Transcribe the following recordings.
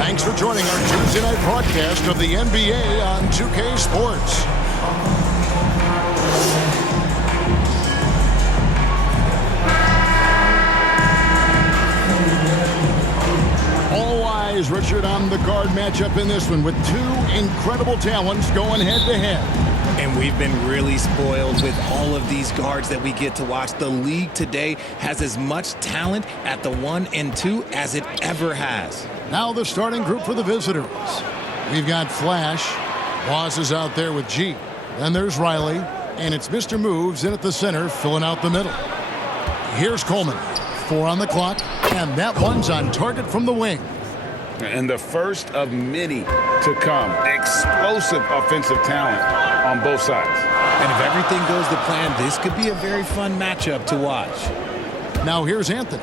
Thanks for joining our Tuesday night broadcast of the NBA on 2K Sports. All eyes, Richard, on the guard matchup in this one with two incredible talents going head-to-head. And we've been really spoiled with all of these guards that we get to watch. The league today has as much talent at the 1 and 2 as it ever has. Now the starting group for the visitors. We've got Flash. Boss is out there with G. Then there's Riley. And it's Mr. Moves in at the center, filling out the middle. Here's Coleman. 4 on the clock. And that one's on target from the wing. And the first of many to come. Explosive offensive talent on both sides. And if everything goes to plan, this could be a very fun matchup to watch. Now here's Anthony.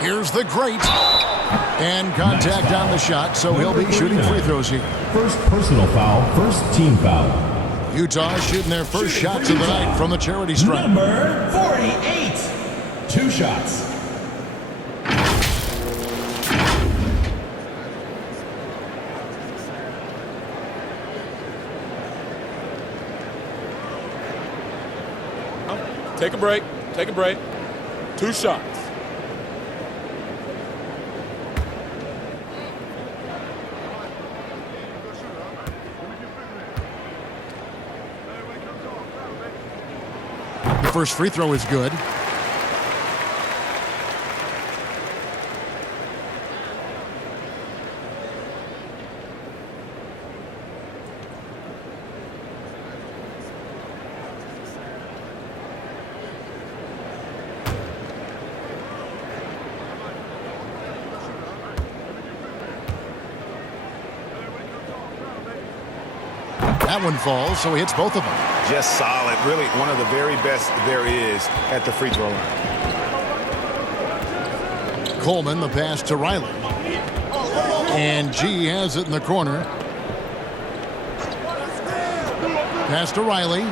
Here's the great. And contact on the shot, so he'll be shooting free throws here. First personal foul, first team foul. Utah shooting their first shots of the night from the charity stripe. Number 48. 2 shots. Take a break. Take a break. 2 shots. The first free throw is good. That one falls, so he hits both of them. Just solid. Really one of the very best there is at the free throw line. Coleman, the pass to Riley. And G has it in the corner. Pass to Riley.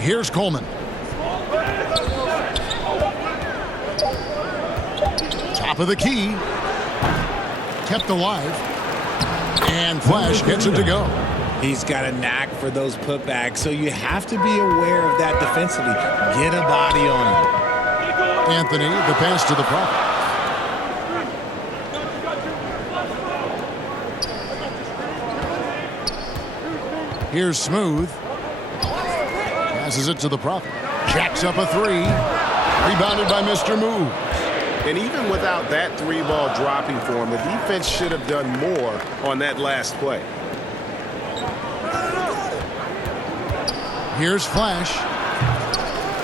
Here's Coleman. Top of the key. Kept alive. And Flash gets it to go. He's got a knack for those putbacks, so you have to be aware of that defensively. Get a body on him. Anthony, the pass to the prophet. Here's Smooth. Passes it to the prophet. Jacks up a 3. Rebounded by Mr. Move. And even without that 3-ball dropping for him, the defense should have done more on that last play. Here's Flash.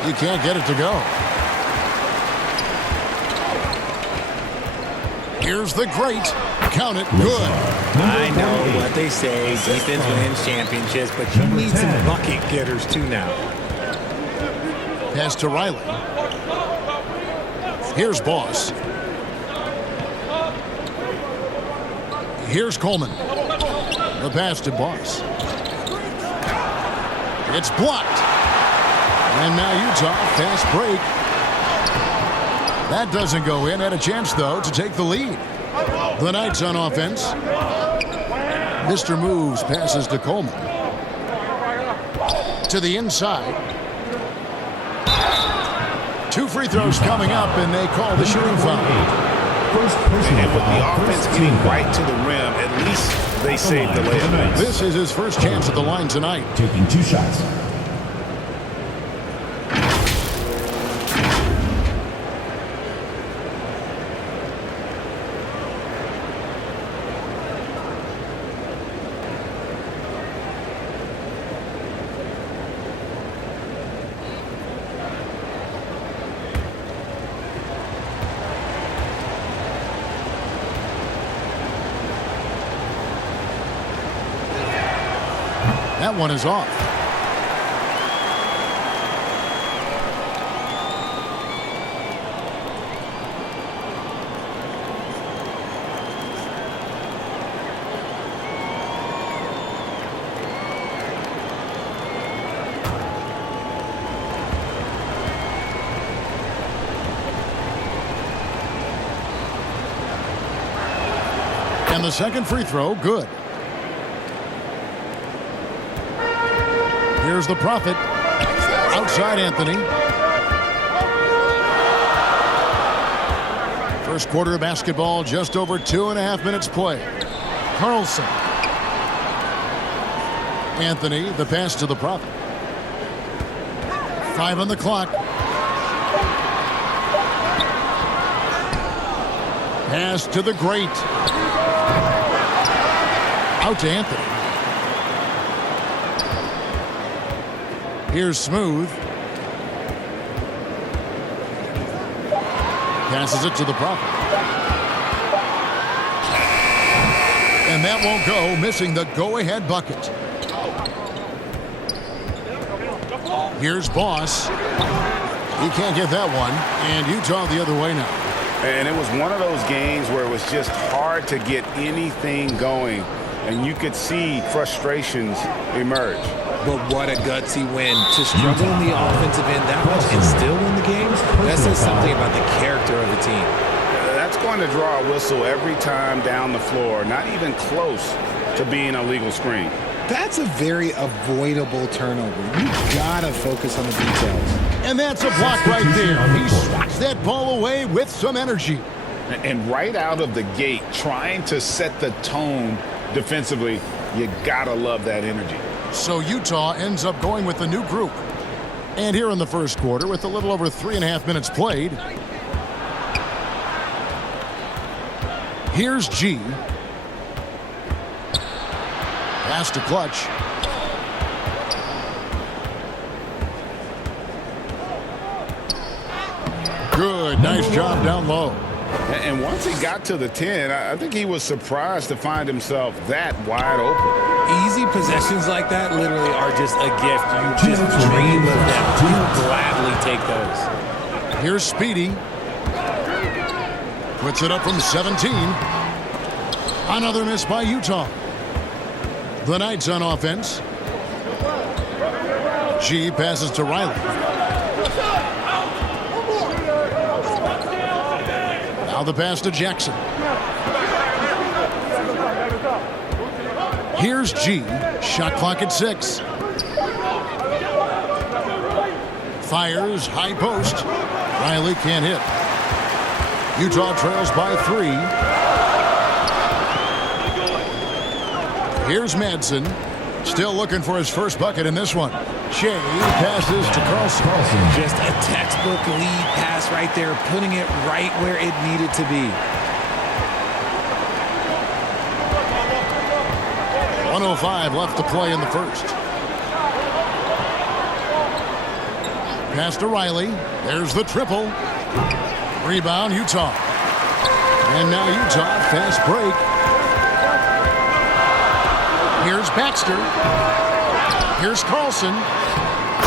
You can't get it to go. Here's the great. Count it. Good. I know what they say. Defense wins championships, but you need some bucket getters too now. Pass to Riley. Here's Boss. Here's Coleman. The pass to Boss. It's blocked. And now Utah, fast break. That doesn't go in. Had a chance, though, to take the lead. The Knights on offense. Mr. Moves passes to Coleman. To the inside. 2 free throws coming up, and they call the shooting foul. And with the offense getting right to the rim, at least they saved the layup. This is his first chance at the line tonight. Taking 2 shots. That one is off. And the second free throw, good. Here's the Prophet. Outside Anthony. First quarter of basketball, just over 2.5 minutes play. Carlson. Anthony, the pass to the Prophet. 5 on the clock. Pass to the great. Out to Anthony. Here's Smooth. Passes it to the Prophet. And that won't go, missing the go-ahead bucket. Here's Boss. He can't get that one, and Utah the other way now. And it was one of those games where it was just hard to get anything going, and you could see frustrations emerge. But what a gutsy win. To struggle in the offensive end that much and still win the game, that says something about the character of the team. That's going to draw a whistle every time down the floor, not even close to being a legal screen. That's a very avoidable turnover. You gotta focus on the details. And that's a block right there. He swats that ball away with some energy. And right out of the gate, trying to set the tone defensively, you gotta love that energy. So Utah ends up going with a new group. And here in the first quarter, with a little over 3.5 minutes played, here's G. Pass to Clutch. Good, nice job down low. And once he got to the 10, I think he was surprised to find himself that wide open. Easy possessions like that literally are just a gift. You just dream of them. You gladly take those. Here's Speedy. Puts it up from 17. Another miss by Utah. The Knights on offense. G passes to Riley. Now the pass to Jackson. Here's G. Shot clock at 6. Fires, high post. Riley can't hit. Utah trails by 3. Here's Madsen. Still looking for his first bucket in this one. Shea passes to Carlson. Just a textbook lead pass right there, putting it right where it needed to be. 1:05 left to play in the first. Pass to Riley. There's the triple. Rebound, Utah. And now Utah, fast break. Here's Baxter. Here's Carlson.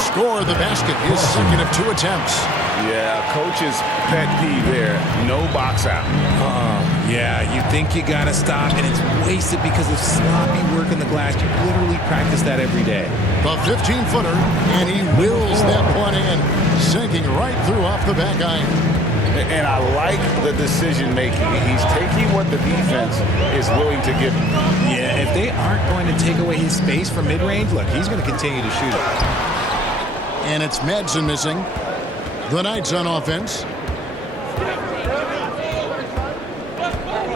Score the basket, his second of 2 attempts. Yeah, coach's pet peeve there. No box out. Yeah, you think you gotta stop, and it's wasted because of sloppy work on the glass. You literally practice that every day. The 15-footer, and he wills that one in, sinking right through off the back iron. And I like the decision making. He's taking what the defense is willing to give him. Yeah, if they aren't going to take away his space from mid-range, look, he's going to continue to shoot it. And it's Madsen missing. The Knights on offense.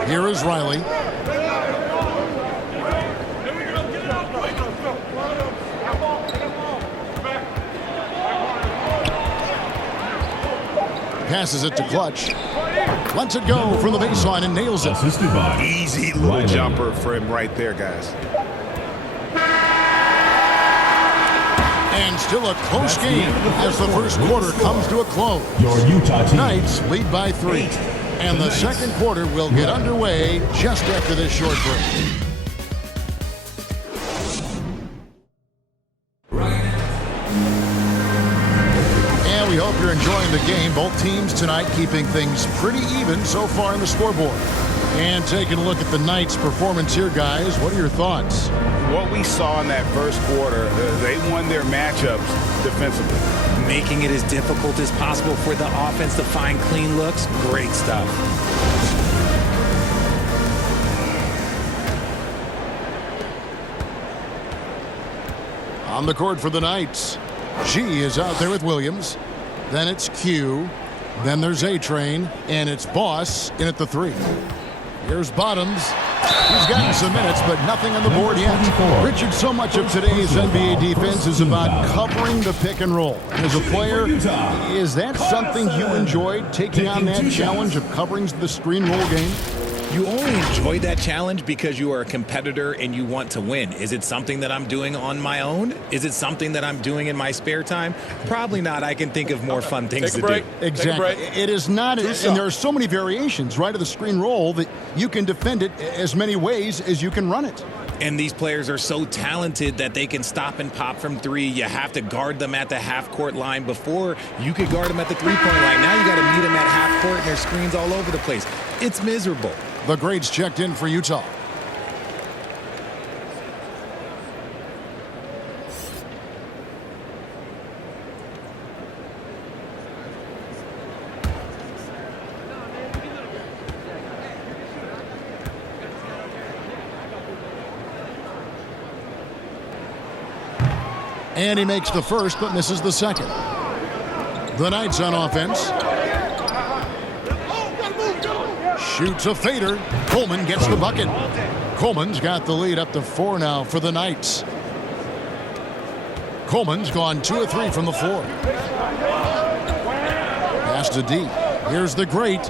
Here is Riley. Passes it to Clutch. Lets it go from the baseline and nails it. Assisted by Easy little jumper for him right there, guys. And still a close game as the first quarter comes to a close. your Utah team. Knights lead by 3. And the second quarter will get underway just after this short break. And we hope you're enjoying the game. Both teams tonight keeping things pretty even so far in the scoreboard. And taking a look at the Knights' performance here, guys. What are your thoughts? What we saw in that first quarter, they won their matchups defensively. Making it as difficult as possible for the offense to find clean looks. Great stuff. On the court for the Knights, G is out there with Williams. Then it's Q. Then there's A-Train, and it's Boss in at the 3. Here's Bottoms. He's gotten some minutes, but nothing on the board yet. Richard, so much of today's NBA defense is about covering the pick and roll. As a player, is that something you enjoyed, taking on that challenge of covering the screen roll game? You only enjoy that challenge because you are a competitor and you want to win. Is it something that I'm doing on my own? Is it something that I'm doing in my spare time? Probably not. I can think of more fun things to do. Exactly. It is not, and there are so many variations, right, of the screen roll that you can defend it as many ways as you can run it. And these players are so talented that they can stop and pop from 3. You have to guard them at the half-court line. Before, you could guard them at the three-point line. Now you got to meet them at half-court, and there's screens all over the place. It's miserable. The grades checked in for Utah. And he makes the first, but misses the second. The Knights on offense. Shoots a fader. Coleman gets the bucket. Coleman's got the lead up to 4 now for the Knights. Coleman's gone 2 of 3 from the floor. Pass to D. Here's the Great.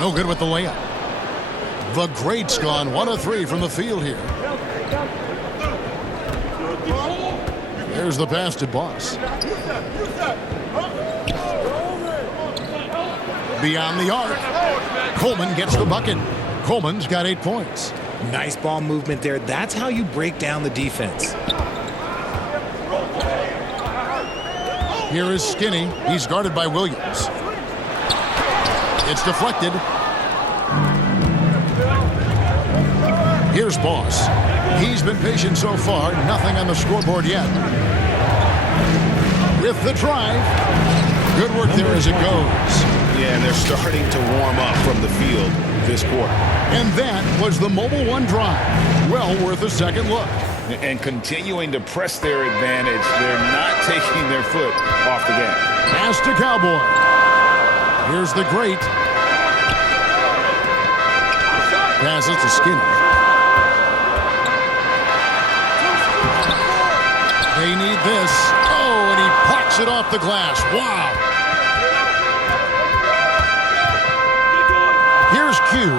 No good with the layup. The Great's gone 1 of 3 from the field here. There's the pass to Boss. Beyond the arc. Coleman gets the bucket. Coleman's got 8 points. Nice ball movement there. That's how you break down the defense. Here is Skinny. He's guarded by Williams. It's deflected. Here's Boss. He's been patient so far. Nothing on the scoreboard yet. With the drive. Good work there as it goes. Yeah, and they're starting to warm up from the field this quarter. And that was the Mobile One drive. Well worth a second look. And continuing to press their advantage. They're not taking their foot off the gas. Pass to Cowboy. Here's the Great. Passes to Skinny. They need this. Oh, and he plucks it off the glass. Wow. Here's Q.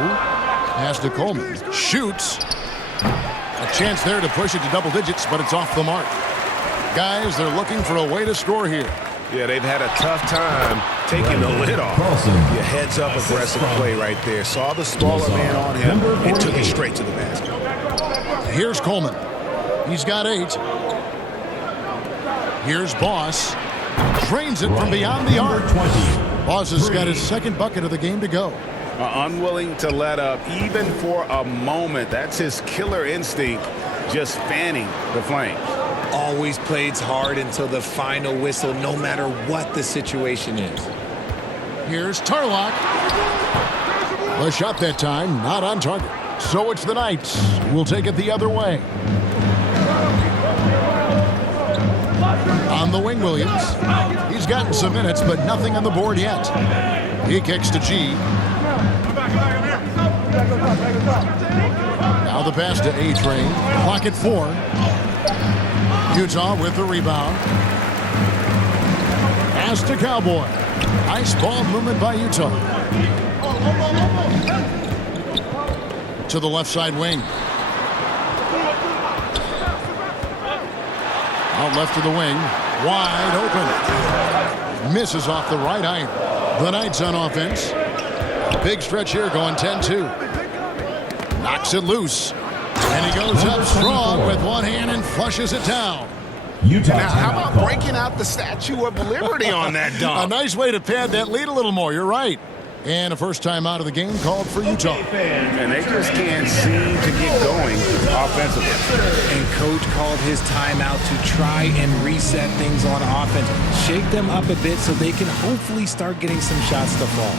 Pass to Coleman. Shoots. A chance there to push it to double digits, but it's off the mark. Guys, they're looking for a way to score here. Yeah, they've had a tough time taking the lid off. Your heads-up aggressive play right there. Saw the smaller man on him and took it straight to the basket. Here's Coleman. He's got 8. Here's Boss. Drains it from beyond the arc. Boss has got his second bucket of the game to go. Unwilling to let up even for a moment. That's his killer instinct, just fanning the flames. Always plays hard until the final whistle, no matter what the situation is. Here's Tarlock. The shot that time, not on target. So it's the Knights. We'll take it the other way. On the wing, Williams. He's gotten some minutes, but nothing on the board yet. He kicks to G. Now the pass to A-Train. Clock at 4. Utah with the rebound. Pass to Cowboy. Nice ball movement by Utah. To the left side wing. Out left to the wing. Wide open. Misses off the right iron. The Knights on offense. Big stretch here going 10-2. Knocks it loose. And he goes up strong with one hand and flushes it down. Utah. Now, how about breaking out the Statue of Liberty on that dunk? A nice way to pad that lead a little more. You're right. And a first time out of the game called for Utah. And they just can't seem to get going offensively. And coach called his timeout to try and reset things on offense. Shake them up a bit so they can hopefully start getting some shots to fall.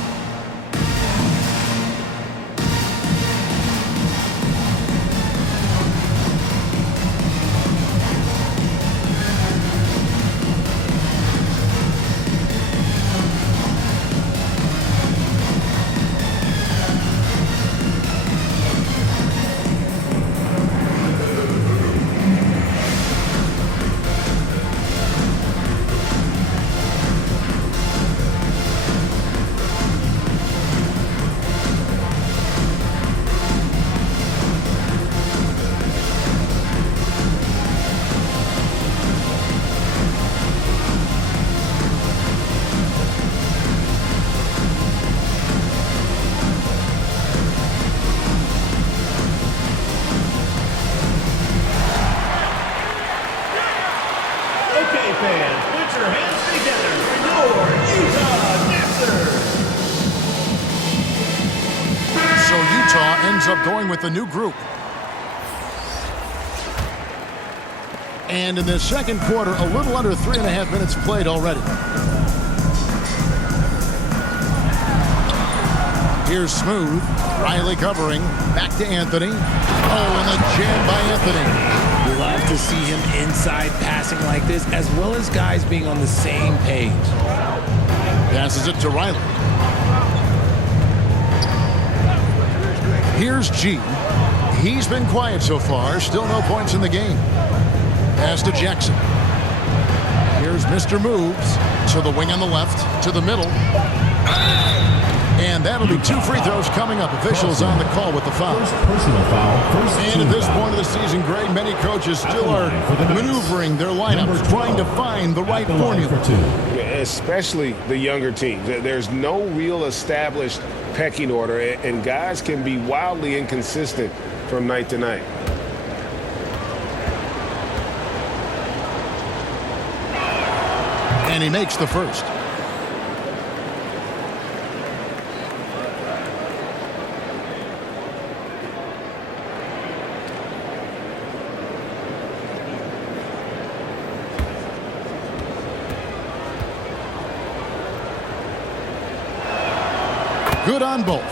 your hands together for your Utah Dancers. So Utah ends up going with the new group. And in the second quarter, a little under 3.5 minutes played already. Here's Smooth. Riley covering. Back to Anthony. Oh, and a jam by Anthony. Love to see him inside passing like this, as well as guys being on the same page. Passes it to Riley. Here's G. He's been quiet so far. Still no points in the game. Pass to Jackson. Here's Mr. Moves. To the wing on the left. To the middle. And that'll be 2 free throws coming up. Officials on the call with the foul. First personal foul. First And team at this foul. point of the season, Greg, many coaches still are maneuvering their lineups, trying to find the right At the line formula. for 2. Especially the younger teams. There's no real established pecking order, and guys can be wildly inconsistent from night to night. And he makes the first. Good on both.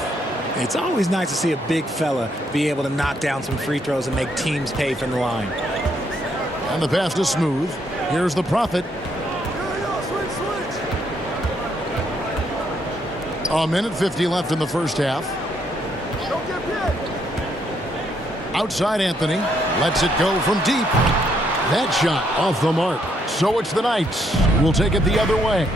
It's always nice to see a big fella be able to knock down some free throws and make teams pay from the line. And the pass is Smooth. Here's the Prophet. A minute 50 left in the first half. Outside Anthony. Lets it go from deep. That shot off the mark. So it's the Knights. We'll take it the other way.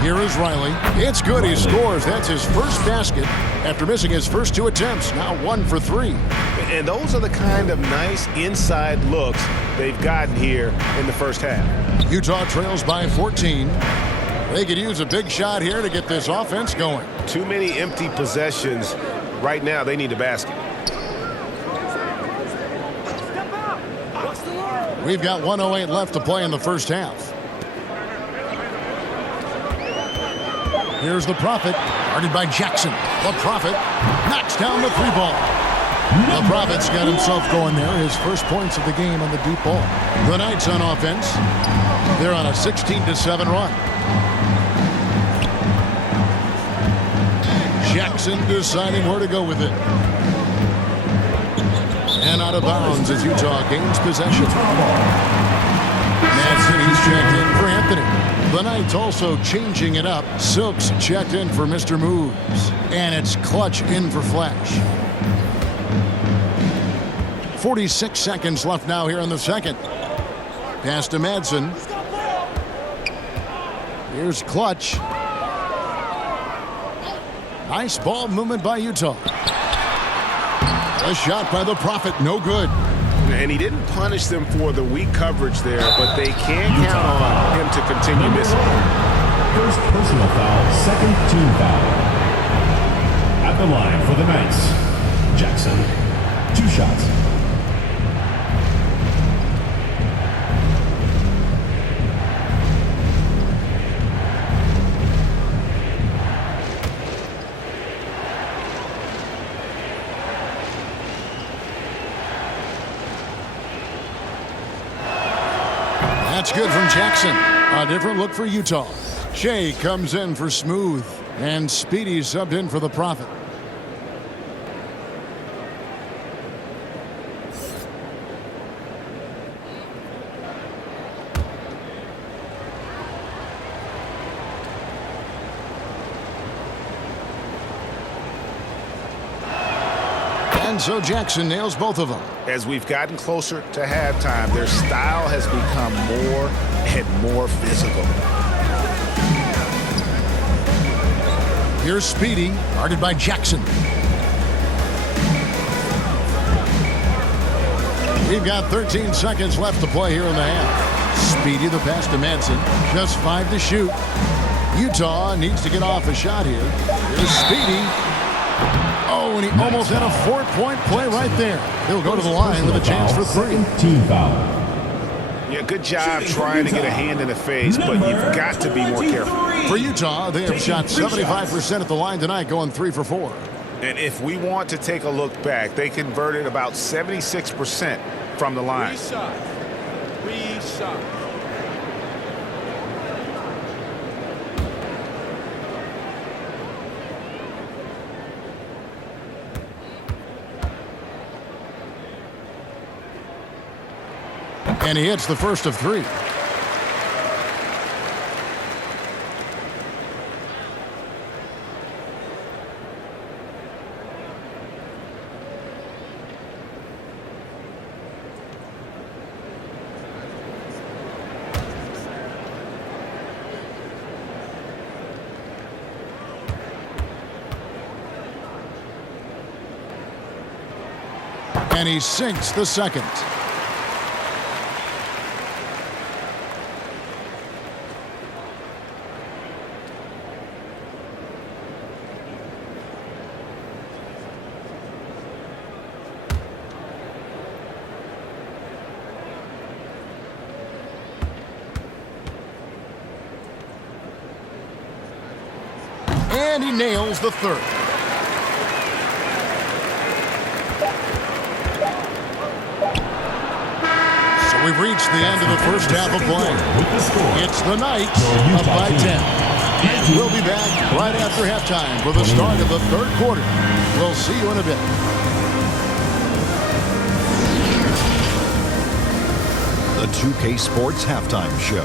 Here is Riley. It's good. He scores. That's his first basket after missing his first 2 attempts. Now 1 for 3. And those are the kind of nice inside looks they've gotten here in the first half. Utah trails by 14. They could use a big shot here to get this offense going. Too many empty possessions. Right now, they need a basket. We've got 1:08 left to play in the first half. Here's the Prophet, guarded by Jackson. The Prophet knocks down the 3 ball. The Prophet's got himself going there. His first points of the game on the deep ball. The Knights on offense. They're on a 16-7 run. Jackson deciding where to go with it. And out of bounds as Utah gains possession. Man City's checked in for Anthony. The Knights also changing it up. Silks checked in for Mr. Moves. And it's Clutch in for Flash. 46 seconds left now here in the second. Pass to Madsen. Here's Clutch. Nice ball movement by Utah. A shot by the Prophet, no good. And he didn't punish them for the weak coverage there, but they can't count on him to continue missing. First personal foul. Second team foul. At the line for the Knights, Jackson. 2 shots. That's good from Jackson. A different look for Utah. Shea comes in for Smooth. And Speedy subbed in for the Prophet. And so Jackson nails both of them. As we've gotten closer to halftime, their style has become more and more physical. Here's Speedy, guarded by Jackson. We've got 13 seconds left to play here in the half. Speedy, the pass to Madsen. Just 5 to shoot. Utah needs to get off a shot here. Here's Speedy. Oh, and he almost had a 4-point play right there. He'll go to the line with a chance for 3. Second team foul. Yeah, good job trying to get a hand in the face, but you've got to be more careful. For Utah, they have shot 75% at the line tonight, going 3 for 4. And if we want to take a look back, they converted about 76% from the line. 3 shots. 3 shots. And he hits the first of 3. And he sinks the second. And he nails the third. So we've reached the end of the first half of play. It's the Knights up by 10. And we'll be back right after halftime for the start of the third quarter. We'll see you in a bit. The 2K Sports Halftime Show.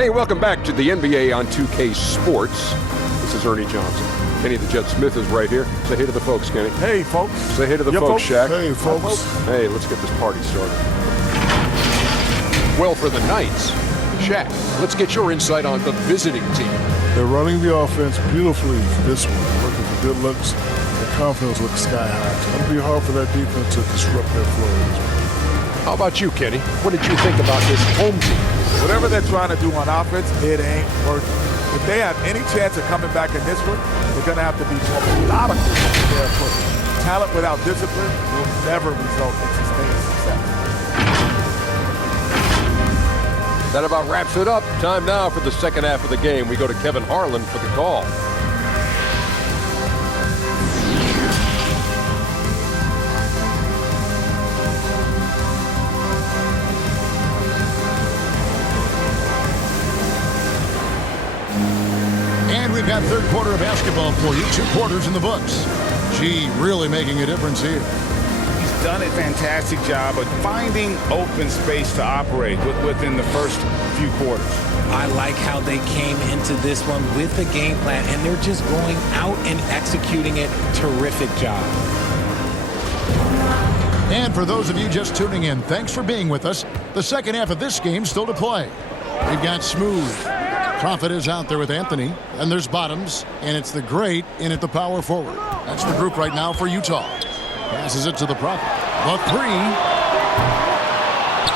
Hey, welcome back to the NBA on 2K Sports. This is Ernie Johnson. Kenny the Jet Smith is right here. Say hey to the folks, Kenny. Hey, folks. Say hey to the folks, Shaq. Hey, folks. Hey, let's get this party started. Well, for the Knights, Shaq, let's get your insight on the visiting team. They're running the offense beautifully for this one. Looking for good looks. Their confidence looks sky high. It's going to be hard for that defense to disrupt their flow. How about you, Kenny? What did you think about this home team? Whatever they're trying to do on offense, it ain't working. If they have any chance of coming back in this one, they're going to have to be methodical with their approach. Talent without discipline will never result in sustained success. That about wraps it up. Time now for the second half of the game. We go to Kevin Harlan for the call. We've got third quarter of basketball for you. 2 quarters in the books. G really making a difference here. He's done a fantastic job of finding open space to operate within the first few quarters. I like how they came into this one with the game plan, and they're just going out and executing it. Terrific job. And for those of you just tuning in, thanks for being with us. The second half of this game still to play. We've got Smooth. Prophet is out there with Anthony, and there's Bottoms, and it's the great in at the power forward. That's the group right now for Utah. Passes it to the Prophet. The 3.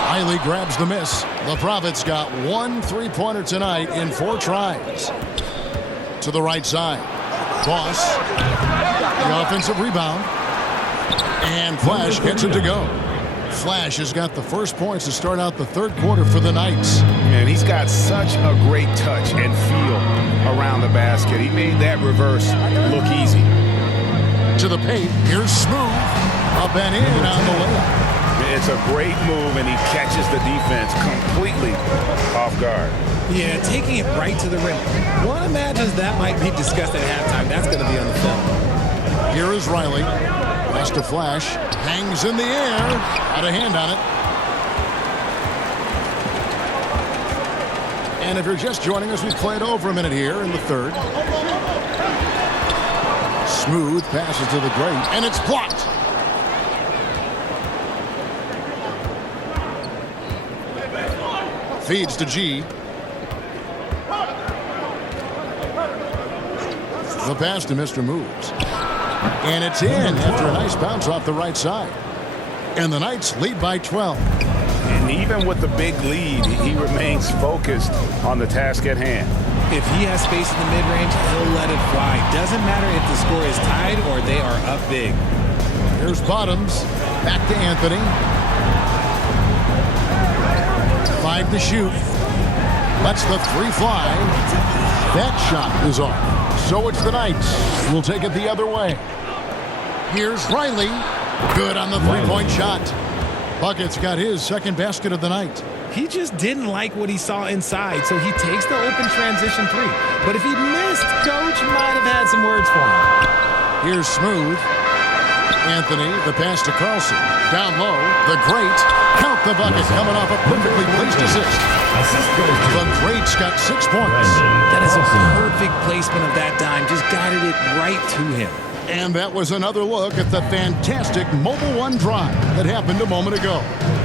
Riley grabs the miss. The Prophet's got 1 3-pointer tonight in 4 tries. To the right side. Boss. The offensive rebound. And Flash gets it to go. Flash has got the first points to start out the third quarter for the Knights. Man, he's got such a great touch and feel around the basket. He made that reverse look easy. To the paint, here's Smooth. Up and in on the layup. It's a great move, and he catches the defense completely off guard. Yeah, taking it right to the rim. One imagines that might be discussed at halftime. That's going to be on the film. Here is Riley. Pass to Flash. Hangs in the air. Got a hand on it. And if you're just joining us, we've played over a minute here in the third. Smooth passes to the great, and it's blocked. Feeds to G. The pass to Mr. Moves. And it's in after a nice bounce off the right side. And the Knights lead by 12. And even with the big lead, he remains focused on the task at hand. If he has space in the mid-range, he'll let it fly. Doesn't matter if the score is tied or they are up big. Here's Bottoms. Back to Anthony. Inside the shoot. Lets the three fly. That shot is off. So it's the Knights. We'll take it the other way. Here's Riley. Good on the three-point shot. Bucket's got his second basket of the night. He just didn't like what he saw inside, so he takes the open transition three. But if he missed, Coach might have had some words for him. Here's Smooth. Anthony, the pass to Carlson. Down low, the Great. Count the bucket coming off a perfectly placed assist. The Great's got 6 points. That is a perfect placement of that dime. Just guided it right to him. And that was another look at the fantastic Mobile One drive that happened a moment ago.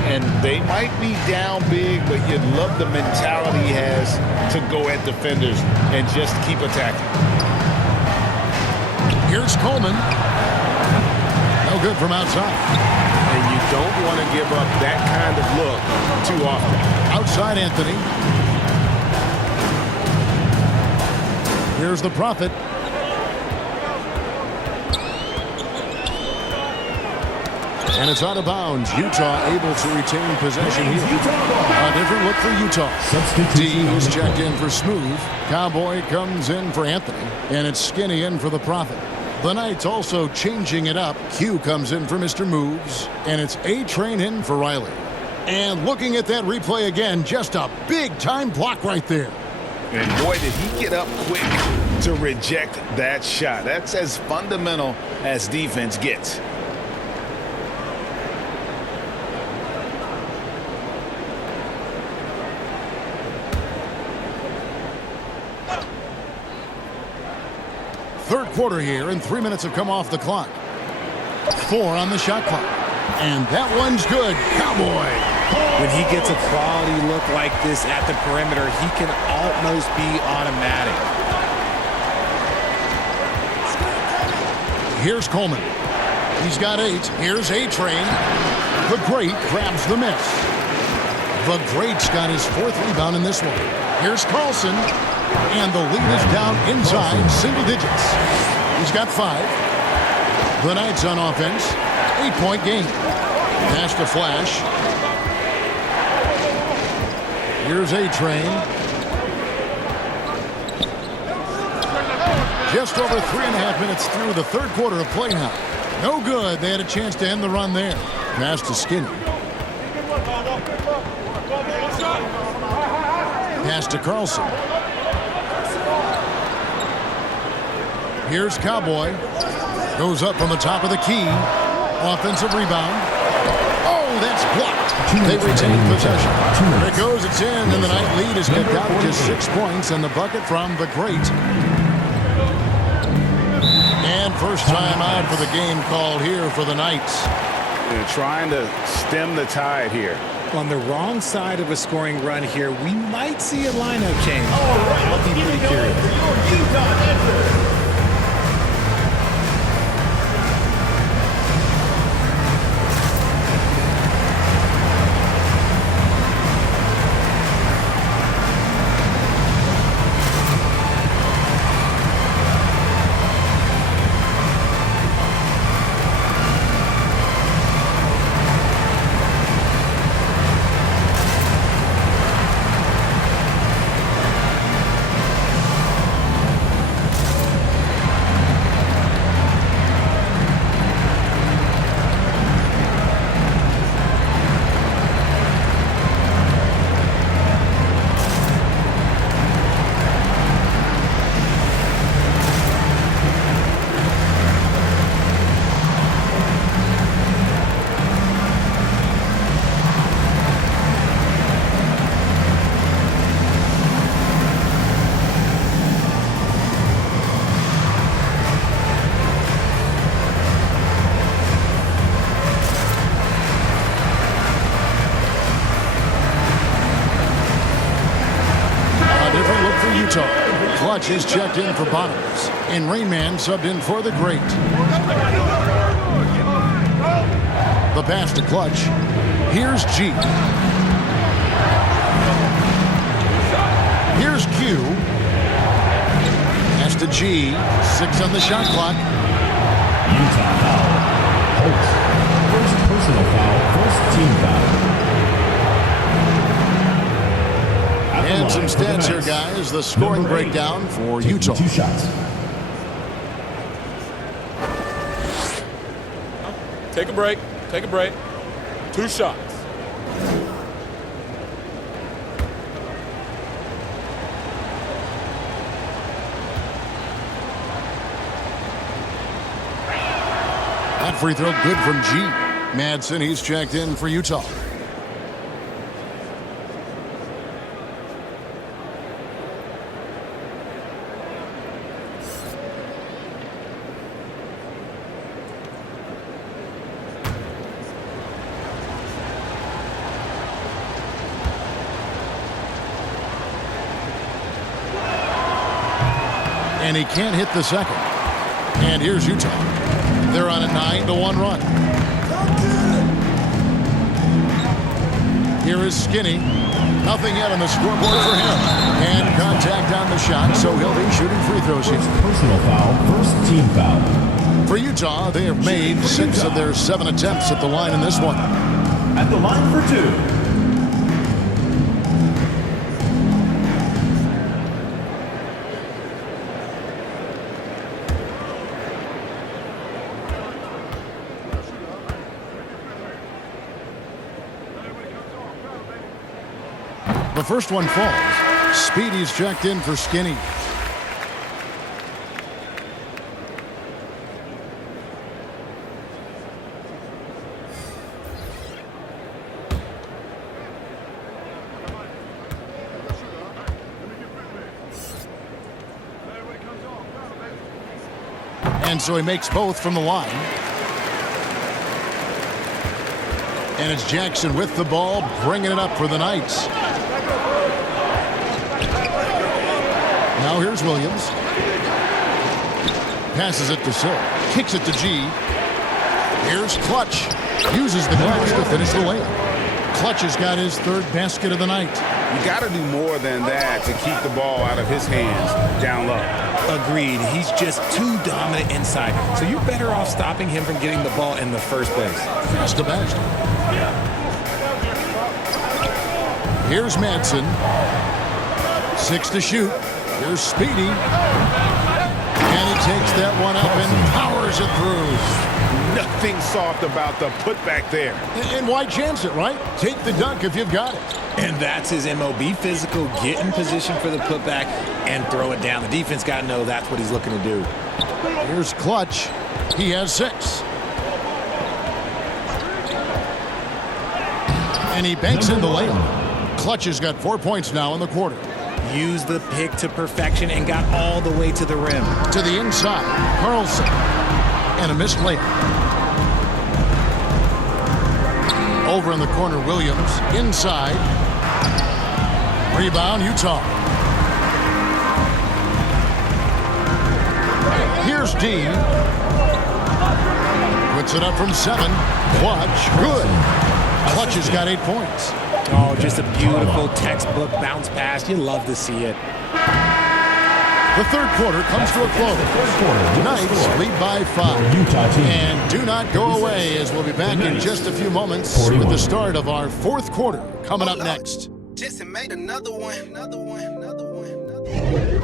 And they might be down big, but you love the mentality he has to go at defenders and just keep attacking. Here's Coleman. No good from outside. And you don't want to give up that kind of look too often. Outside Anthony. Here's the Prophet. And it's out of bounds. Utah able to retain possession here. A different look for Utah. D is checked in for Smooth. Cowboy comes in for Anthony. And it's Skinny in for the Prophet. The Knights also changing it up. Q comes in for Mr. Moves. And it's A-Train in for Riley. And looking at that replay again, just a big-time block right there. And boy, did he get up quick to reject that shot. That's as fundamental as defense gets. Third quarter here, and 3 minutes have come off the clock. 4 on the shot clock. And that one's good. Cowboy. When he gets a quality look like this at the perimeter, he can almost be automatic. Here's Coleman. He's got 8. Here's A-Train. The Great grabs the miss. The Great's got his 4th rebound in this one. Here's Carlson. And the lead is down inside single digits. He's got 5. The Knights on offense. 8-point game. Pass to Flash. Here's A-Train. Just over 3.5 minutes through the third quarter of play now. No good. They had a chance to end the run there. Pass to Skinny. Pass to Carlson. Here's Cowboy. Goes up from the top of the key. Offensive rebound. Oh, that's blocked. They retain possession. There it goes. It's in. And the Knight lead is kept out just 6 points. And the bucket from the Great. And first time out for the game called here for the Knights. They're trying to stem the tide here. On the wrong side of a scoring run here, we might see a lineup change. I'll be pretty curious. Clutch is checked in for Bottoms. And Rainman subbed in for the Great. The pass to Clutch. Here's G. Here's Q. Pass to G. 6 on the shot clock. Utah foul. Holtz. First personal foul, first team foul. some stats here, guys. The scoring breakdown for Utah. 2 shots. Take a break. Take a break. 2 shots. That free throw good from G. Madsen, he's checked in for Utah. And he can't hit the second. And here's Utah. They're on a 9-1 run. Here is Skinny. Nothing yet on the scoreboard for him. And contact on the shot, so he'll be shooting free throws here. Personal foul, first team foul. For Utah, they have made 6 of their 7 attempts at the line in this one. At the line for 2. The first one falls. Speedy's checked in for Skinny. And so he makes both from the line. And it's Jackson with the ball, bringing it up for the Knights. Now here's Williams. Passes it to Silk. Kicks it to G. Here's Clutch. Uses the glass to finish the layup. Clutch has got his 3rd basket of the night. You got to do more than that to keep the ball out of his hands down low. Agreed. He's just too dominant inside. So you're better off stopping him from getting the ball in the first place. Fast to basket. Here's Madsen. 6 to shoot. Here's Speedy. And he takes that one up and powers it through. Nothing soft about the putback there. And why chance it, right? Take the dunk if you've got it. And that's his MO. Be physical, get in position for the putback, and throw it down. The defense got to know that's what he's looking to do. Here's Clutch. He has 6. And he banks in the layup. Clutch has got 4 points now in the quarter. Used the pick to perfection and got all the way to the rim. To the inside, Carlson. And a missed layup. Over in the corner, Williams. Inside. Rebound, Utah. Here's D. Puts it up from 7. Clutch, good. Clutch has got 8 points. Oh, just a beautiful textbook bounce pass. You love to see it. The third quarter comes to a close. Knights lead by 5. Utah team. And do not go away, as we'll be back in just a few moments with the start of our 4th quarter coming up next. Jesse made another one. Another one. Another one. Another one.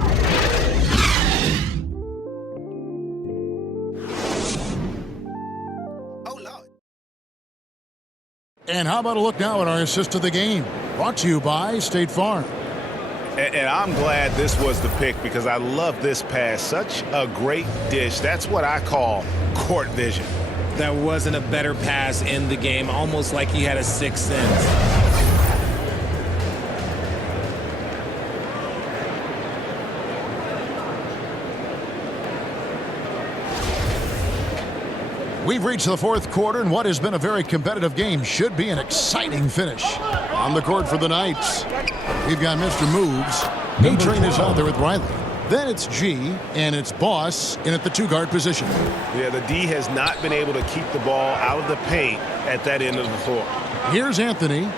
And how about a look now at our assist of the game? Brought to you by State Farm. And I'm glad this was the pick because I love this pass. Such a great dish. That's what I call court vision. That wasn't a better pass in the game, almost like he had a 6th sense. We've reached the 4th quarter, and what has been a very competitive game should be an exciting finish. On the court for the Knights, we've got Mr. Moves. A-Train is out there with Riley. Then it's G, and it's Boss in at the 2-guard position. Yeah, the D has not been able to keep the ball out of the paint at that end of the floor. Here's Anthony.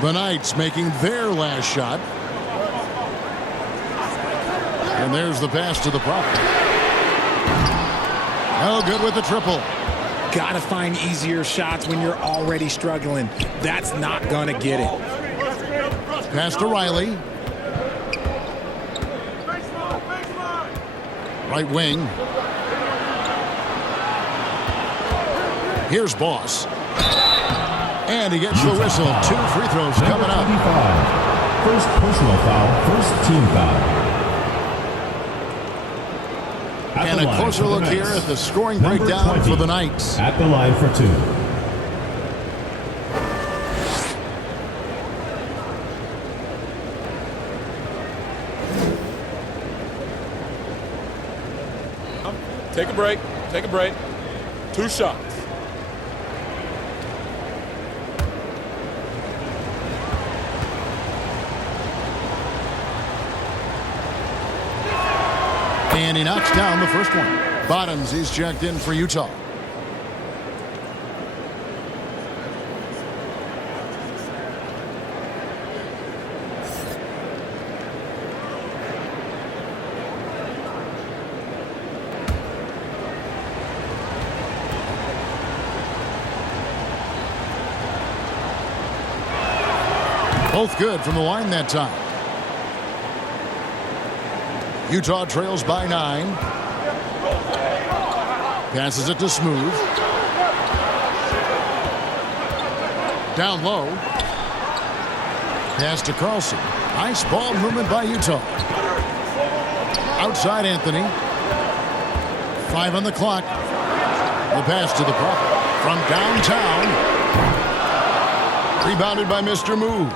The Knights making their last shot. And there's the pass to the prop. No good with the triple. Gotta find easier shots when you're already struggling. That's not gonna get it. Pass to Riley. Right wing. Here's Boss. And he gets the whistle. 2 free throws coming up. 25. First personal foul, first team foul. And a closer look here at the scoring breakdown for the Knights. At the line for 2. Take a break. Take a break. 2 shots. And he knocks down the first one. Bottoms, he's checked in for Utah. Both good from the line that time. Utah trails by 9. Passes it to Smooth. Down low. Pass to Carlson. Nice ball movement by Utah. Outside Anthony. 5 on the clock. The pass to the Prophet from downtown. Rebounded by Mr. Moves.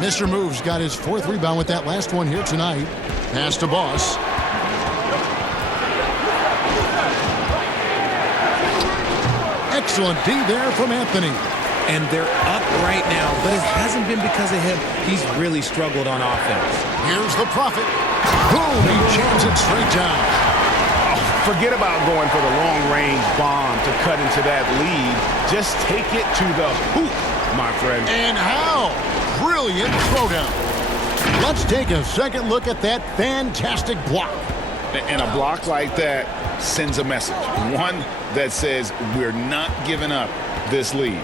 Mr. Moves got his 4th rebound with that last one here tonight. Pass to Boss. Excellent D there from Anthony. And they're up right now, but it hasn't been because of him. He's really struggled on offense. Here's the Prophet. Boom! He jams it straight down. Forget about going for the long-range bomb to cut into that lead. Just take it to the hoop, my friend. And how? Brilliant throwdown. Let's take a second look at that fantastic block. And a block like that sends a message. One that says we're not giving up this lead.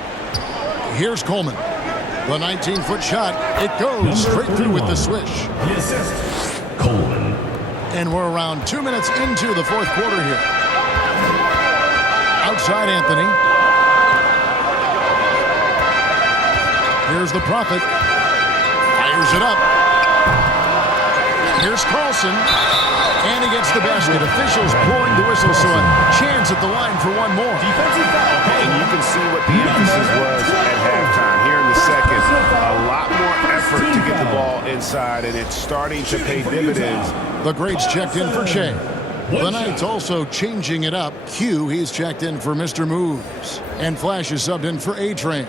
Here's Coleman. The 19-foot shot. It goes straight through with the swish. The assist, Coleman. And we're around 2 minutes into the 4th quarter here. Outside Anthony. Here's the Prophet. Fires it up. Here's Carlson. And he gets the basket. Officials blowing the whistle, so a chance at the line for one more. Defensive foul. And you can see what the emphasis was at halftime. Here in the second, a lot more effort to get the ball inside, and it's starting to pay dividends. The greats checked in for Shea. The Knights also changing it up. Q, he's checked in for Mr. Moves. And Flash is subbed in for A-Train.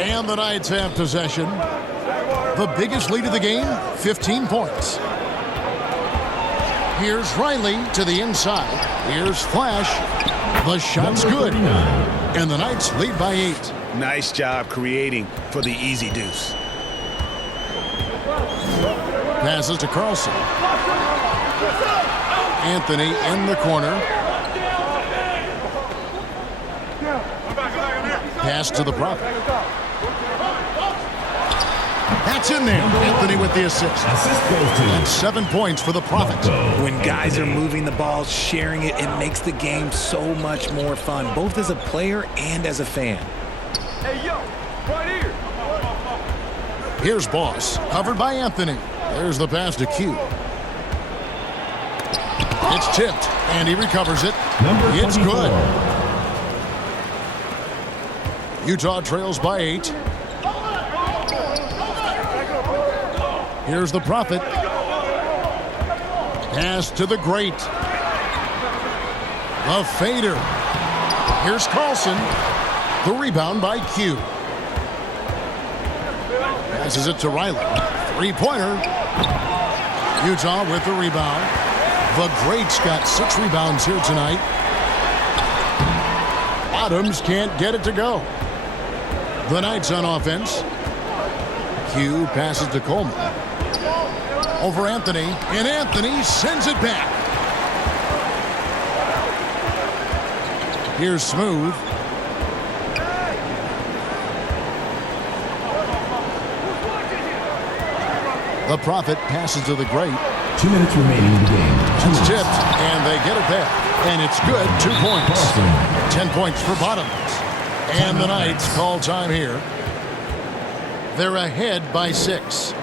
And the Knights have possession. The biggest lead of the game, 15 points. Here's Riley to the inside. Here's Flash. The shot's good. And the Knights lead by 8. Nice job creating for the easy deuce. Passes to Carlson. Anthony in the corner. Pass to the Prophet. That's in there. Anthony with the assist. Assist goes to. And 7 points for the Prophet. When guys are moving the ball, sharing it, it makes the game so much more fun, both as a player and as a fan. Hey, yo, right here. Here's Boss, covered by Anthony. There's the pass to Q. It's tipped, and he recovers it. It's good. Utah trails by 8. Here's the Prophet. Pass to the great. The fader. Here's Carlson. The rebound by Q. Passes it to Riley. 3-pointer. Utah with the rebound. The greats got 6 rebounds here tonight. Bottoms can't get it to go. The Knights on offense. Q passes to Coleman. Over Anthony, and Anthony sends it back. Here's Smooth. The Prophet passes to the Great. 2 minutes remaining in the game. It's tipped, and they get it back. And it's good. 2 points. Boston. 10 points for Bottoms. And the Knights call time here. They're ahead by 6.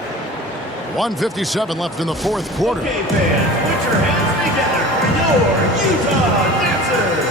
1:57 left in the fourth quarter. Okay, fans, put your hands together for your Utah Dancers.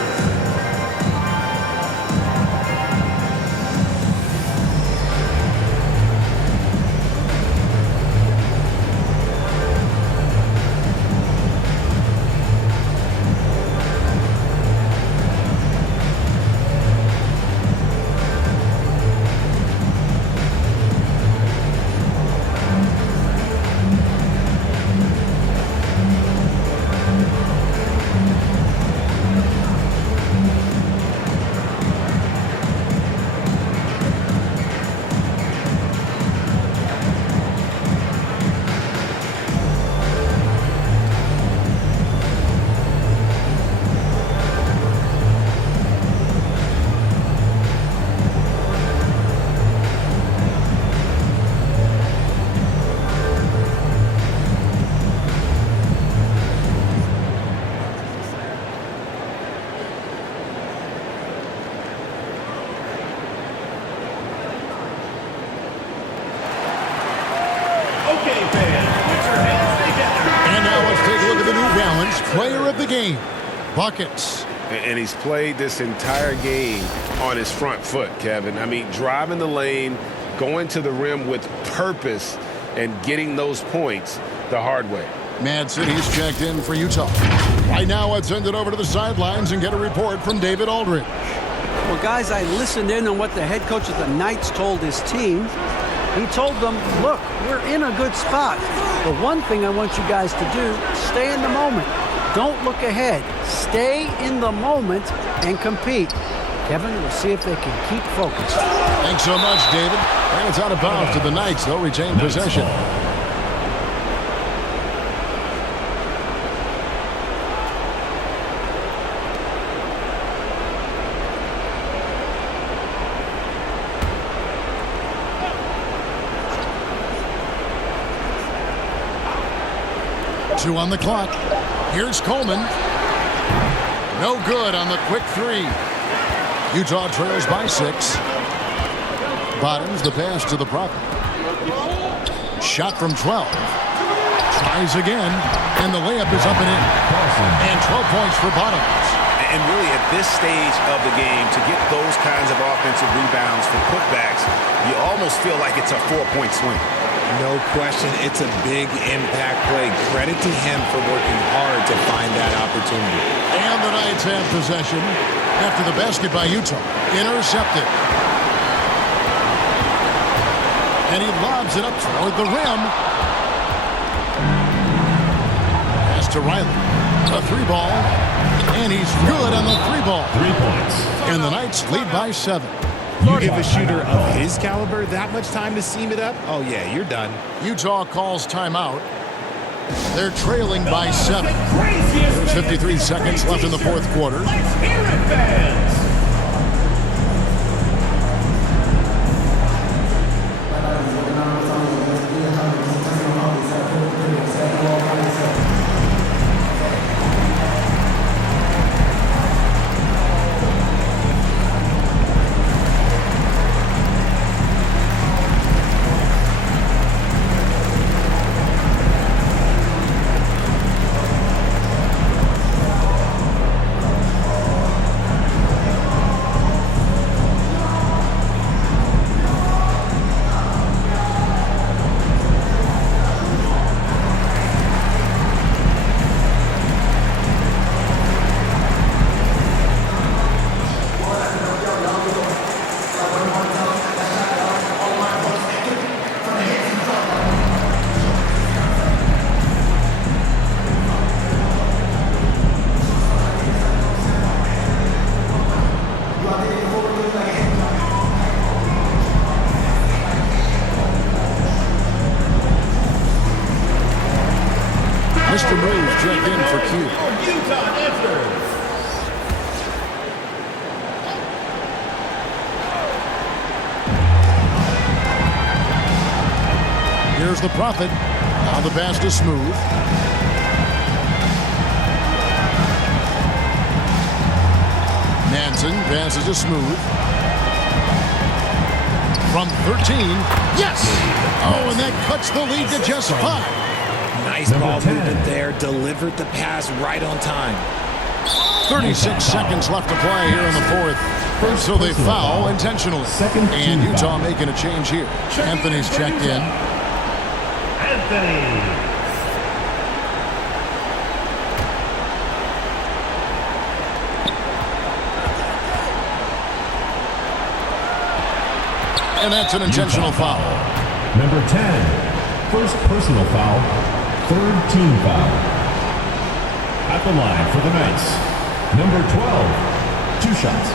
Player of the game, Buckets. And he's played this entire game on his front foot, Kevin. I mean, driving the lane, going to the rim with purpose, and getting those points the hard way. Mad City's checked in for Utah. Right now, let's send it over to the sidelines and get a report from David Aldridge. Well, guys, I listened in on what the head coach of the Knights told his team. He told them, look, we're in a good spot. The one thing I want you guys to do, stay in the moment. Don't look ahead. Stay in the moment and compete. Kevin, we'll see if they can keep focused. Thanks so much, David. And it's out of bounds to the Knights. They'll retain possession. Two on the clock. Here's Coleman. No good on the quick three. Utah trails by 6. Bottoms the pass to the Prophet. Shot from 12. Tries again, and the layup is up and in. And 12 points for Bottoms. And really, at this stage of the game, to get those kinds of offensive rebounds for putbacks, you almost feel like it's a 4-point swing. No question, it's a big impact play. Credit to him for working hard to find that opportunity. And the Knights have possession after the basket by Utah. Intercepted. And he lobs it up toward the rim. Pass to Riley. A 3-ball. And he's good on the 3-ball. 3 points. And the Knights lead by 7. You give a shooter of his caliber that much time to seam it up? Oh, yeah, you're done. Utah calls timeout. They're trailing by 7. There's 53 seconds left in the fourth quarter. Let's hear it, fans. Mr. Moves checked in for Q. Utah answers. Here's the Prophet. Now the pass to Smooth. Manson passes to Smooth. From 13. Yes! Oh, and that cuts the lead to just 5. Nice ball movement there. Delivered the pass right on time. 36 seconds left to play here in the fourth. So they foul intentionally. And Utah making a change here. Anthony's checked in. Anthony. And that's an intentional foul. Number 10, first personal foul, third team foul. At the line for the Knights, number 12, 2 shots.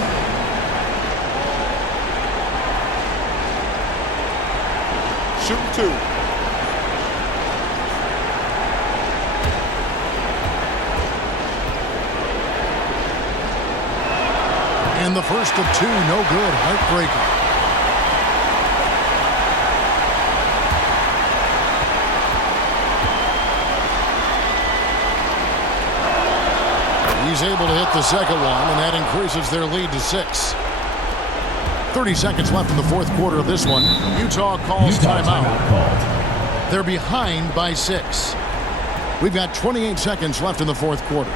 Shoot 2. And the first of 2, no good. Heartbreaker. He's able to hit the second one, and that increases their lead to 6. 30 seconds left in the fourth quarter of this one. Utah calls timeout. They're behind by 6. We've got 28 seconds left in the fourth quarter.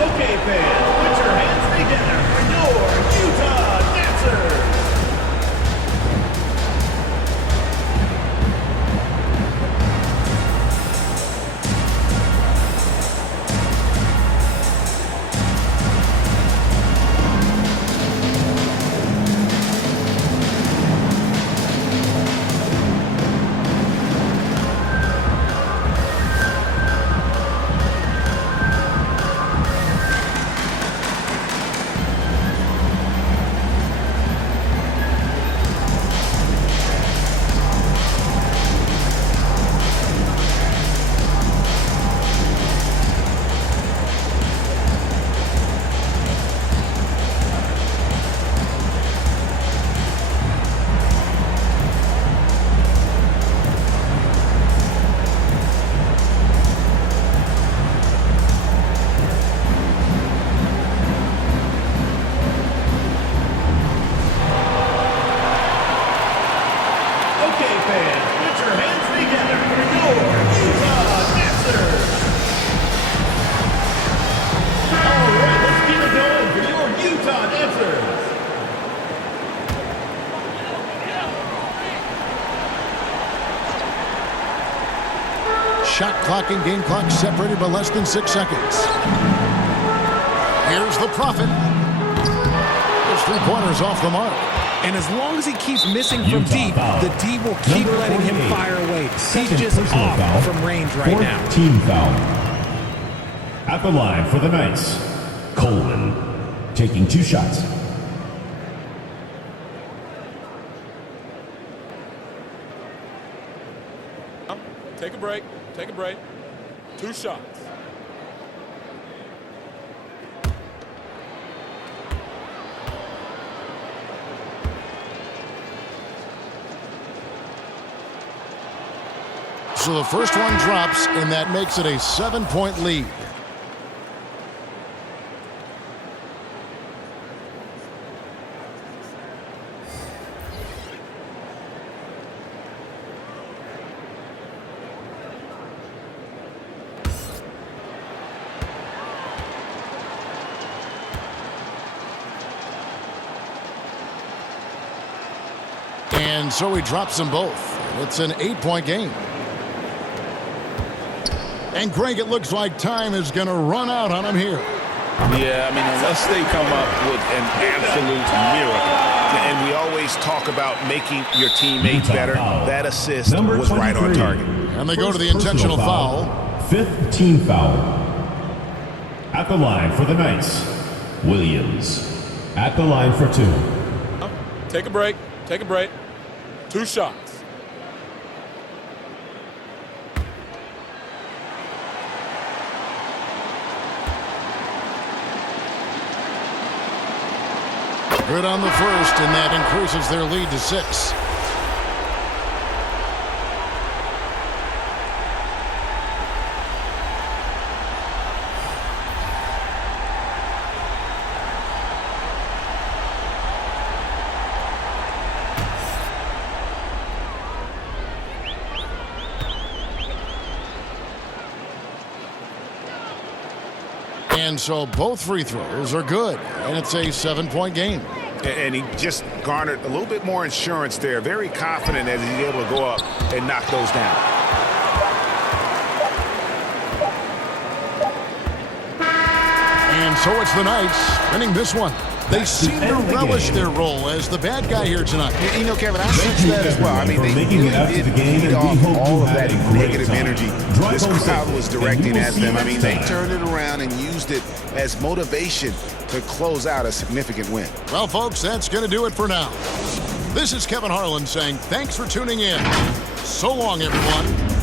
Okay, fans, put your hands together for your Utah dancers. Shot clock and game clock separated by less than 6 seconds. Here's the Prophet. His 3-pointer's off the mark. And as long as he keeps missing from deep, the D will keep letting him fire away. He's just off from range right now. Team foul. At the line for the Knights, Coleman taking 2 shots. Take a break. Take a break. 2 shots. So the first one drops, and that makes it a 7-point lead. And so he drops them both. It's an 8-point game. And Greg, it looks like time is going to run out on him here. Yeah, I mean, unless they come up with an absolute miracle. And we always talk about making your teammate better. That assist was right on target. And they go to the intentional foul. 5th team foul. At the line for the Knights, Williams. At the line for 2. Take a break. Take a break. 2 shots. Good on the first, and that increases their lead to 6. And so both free throws are good, and it's a 7-point game. And he just garnered a little bit more insurance there. Very confident as he's able to go up and knock those down. And so it's the Knights winning this one. They seem to relish their role as the bad guy here tonight. You know, Kevin, I sense that as well. I mean, they really did feed off all of that negative energy this crowd was directing at them. I mean, they turned it around and used it as motivation to close out a significant win. Well, folks, that's going to do it for now. This is Kevin Harlan saying thanks for tuning in. So long, everyone.